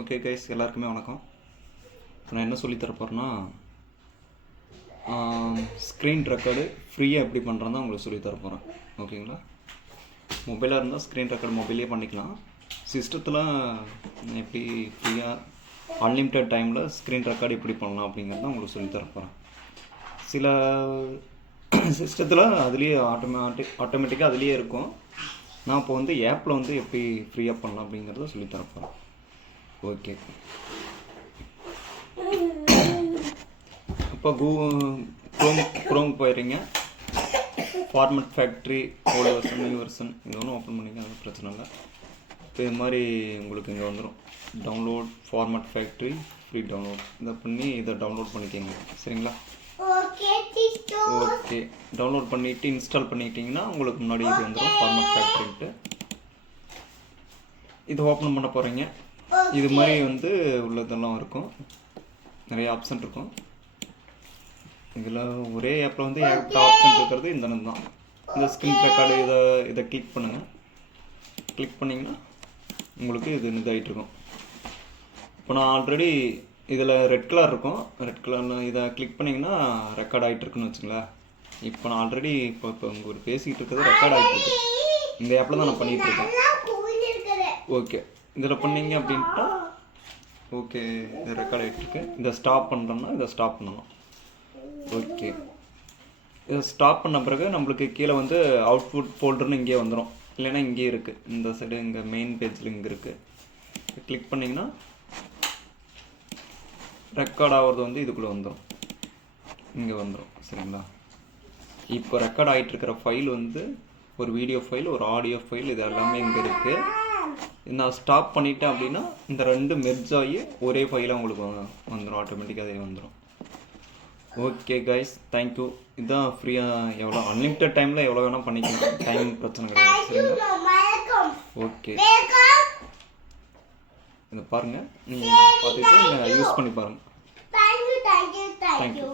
Okay guys, எல்லாருக்குமே வணக்கம். நான் என்ன சொல்லித்தர போகிறேன்னா, ஸ்க்ரீன் ரெக்கார்டு ஃப்ரீயாக எப்படி பண்ணுறேன்னு தான் உங்களுக்கு சொல்லித்தர போகிறேன். ஓகேங்களா? மொபைலாக இருந்தால் ஸ்க்ரீன் ரெக்கார்டு மொபைலே பண்ணிக்கலாம். சிஸ்டத்தில் எப்படி ஃப்ரீயாக அன்லிமிட்டட் டைமில் ஸ்க்ரீன் ரெக்கார்டு எப்படி பண்ணலாம் அப்படிங்கிறத உங்களுக்கு சொல்லித்தர போகிறேன். சில சிஸ்டத்தில் அதுலேயே ஆட்டோமேட்டிக்காக அதுலேயே இருக்கும். நான் இப்போ வந்து ஆப்பில் வந்து எப்படி ஃப்ரீயாக பண்ணலாம் அப்படிங்கிறத சொல்லித்தர போகிறேன். ஓகே, இப்போ குரோம் போயிடுறீங்க. Format factory old version new version இது ஒன்றும் ஓப்பன் பண்ணிங்க, அது பிரச்சனை இல்லை. இப்போ இது மாதிரி உங்களுக்கு இங்கே வந்துடும் download format factory free download. இதை பண்ணி இதை டவுன்லோட் பண்ணிக்கோங்க. சரிங்களா? ஓகே, டவுன்லோட் பண்ணிவிட்டு இன்ஸ்டால் பண்ணிக்கிட்டிங்கன்னா உங்களுக்கு முன்னாடி இது வந்துடும் ஃபார்மட் ஃபேக்ட்ரின்ட்டு. இது ஓப்பன் பண்ண போகிறீங்க. இது மாதிரி வந்து உள்ளதெல்லாம் இருக்கும், நிறைய ஆப்ஷன் இருக்கும். இதில் ஒரே ஆப்பில் வந்து ஏகப்பட்ட ஆப்ஷன் இருக்கிறது இந்த தான். இந்த ஸ்க்ரீன் ரெக்கார்டு இதை கிளிக் பண்ணுங்கள். கிளிக் பண்ணிங்கன்னா உங்களுக்கு இது இதாகிட்டு இருக்கும். இப்போ நான் ஆல்ரெடி இதில் ரெட் கலர் இருக்கும், ரெட் கலரில் இதை கிளிக் பண்ணிங்கன்னா ரெக்கார்ட் ஆகிட்டு இருக்குன்னு வச்சுங்களேன். இப்போ நான் ஆல்ரெடி இப்போ உங்களுக்கு பேசிக்கிட்டு இருக்கிறது ரெக்கார்ட் ஆகிட்டு இருக்கு. இந்த ஆப்பில் தான் நான் பண்ணிகிட்ருக்கேன். ஓகே, இதில் பண்ணிங்க அப்படின்ட்டா ஓகே, இது ரெக்கார்ட் ஆகிட்டுருக்கு. இதை ஸ்டாப் பண்ணுறோம்னா இதை ஸ்டாப் பண்ணணும். ஓகே, இதை ஸ்டாப் பண்ண பிறகு நம்மளுக்கு கீழே வந்து அவுட்புட் ஃபோல்டர்னு இங்கே வந்துடும், இல்லைன்னா இங்கே இருக்குது. இந்த சைடு இங்கே மெயின் பேஜில் இங்கே இருக்குது. கிளிக் பண்ணிங்கன்னா ரெக்கார்ட் ஆகிறது வந்து இதுக்குள்ளே வந்துடும், இங்கே வந்துடும். சரிங்களா? இப்போ ரெக்கார்ட் ஆகிட்டு இருக்கிற ஃபைல் வந்து ஒரு வீடியோ ஃபைல், ஒரு ஆடியோ ஃபைல், இது எல்லாமே இங்கே இருக்குது. நான் ஸ்டாப் பண்ணிட்டேன் அப்படின்னா இந்த ரெண்டு மெர்ஜ் ஆகி ஒரே ஃபைலாக உங்களுக்கு வந்துடும், ஆட்டோமேட்டிக்காக அதே வந்துடும். Okay guys, thank you. இதுதான் ஃப்ரீயாக எவ்வளோ அன்லிமிட்டட் டைமில் எவ்வளோ வேணால் பண்ணிக்கலாம், டைம் பிரச்சனை கிடையாது. சரிங்களா? ஓகே, இதை பாருங்கள், நீங்கள் பார்த்துட்டு யூஸ் பண்ணி பாருங்கள். தேங்க்யூ.